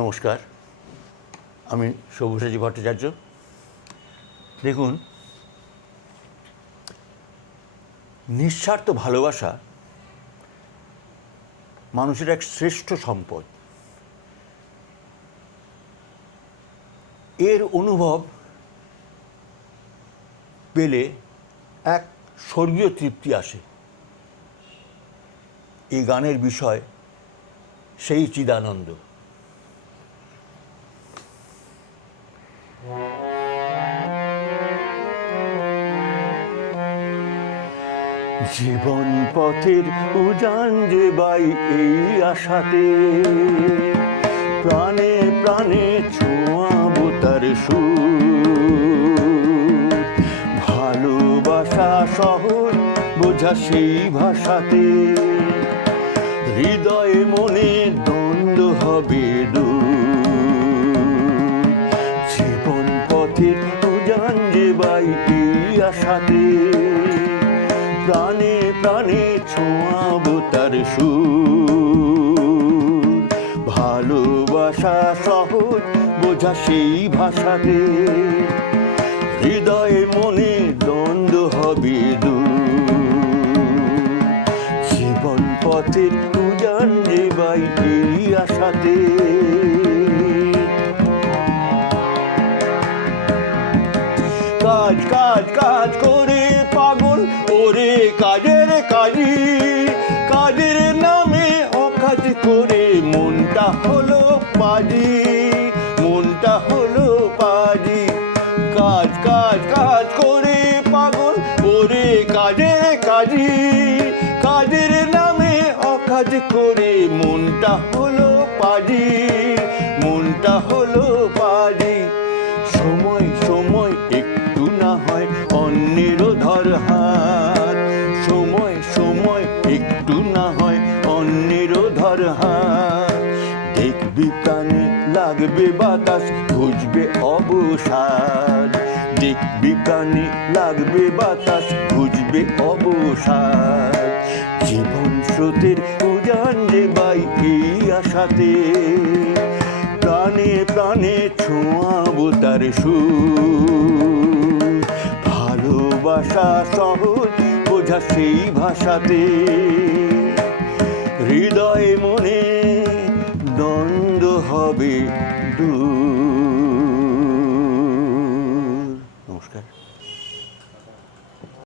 নমস্কার, আমি সব্যসাচী ভট্টাচার্য। দেখুন, নিঃস্বার্থ ভালোবাসা মানুষের এক শ্রেষ্ঠ সম্পদ। এর অনুভব পেলে এক স্বর্গীয় তৃপ্তি আসে। এই গানের বিষয় সেই চিদানন্দ। জীবন পথের উজান যে বাই এই আশাতে, প্রাণে প্রাণে ছোঁয়াবো তার সুর। ভালোবাসা সহজ বোঝা সেই ভাষাতে, হৃদয়ে মনে দ্বন্দ্ব হবে দূর। জীবন পথের উজান যে বাই এই আশাতে, প্রাণে প্রাণে ছোঁয়াবো তার সুর। ভালোবাসা সহজ বোঝা সেই ভাষাতে, হৃদয়ে মনে দ্বন্দ্ব হবে দূর। জীবন পথের উজান যে বাই এই আশাতে। কাজ কাজ কাজ করে পাগল ওরে কাজের কাজী, কাজের নামে অকাজ করে মনটা হলো পাজি, মনটা হলো পাজি। কাজ কাজ কাজ করে পাগল ওরে কাজের কাজী, কাজের নামে অকাজ করে মনটা হলো পাজি, মনটা হলো পাজি। সময় সময় একটু না হয় অন্যেরও ধর হাত, সময় সময় একটু না হয় অন্যেরও ধর হাত। দেখবি প্রাণে লাগবে বাতাস বুঝবে অবসাদ, দেখবি প্রাণে লাগবে বাতাস বুঝবে অবসাদ। জীবন স্রোতের উজান যে বাই এই আশাতে, প্রাণে প্রাণে ছোঁয়াবো তার সুর। ভালোবাসা সহজ বোঝা সেই ভাষাতে, হৃদয়ে মনে দ্বন্দ্ব হবে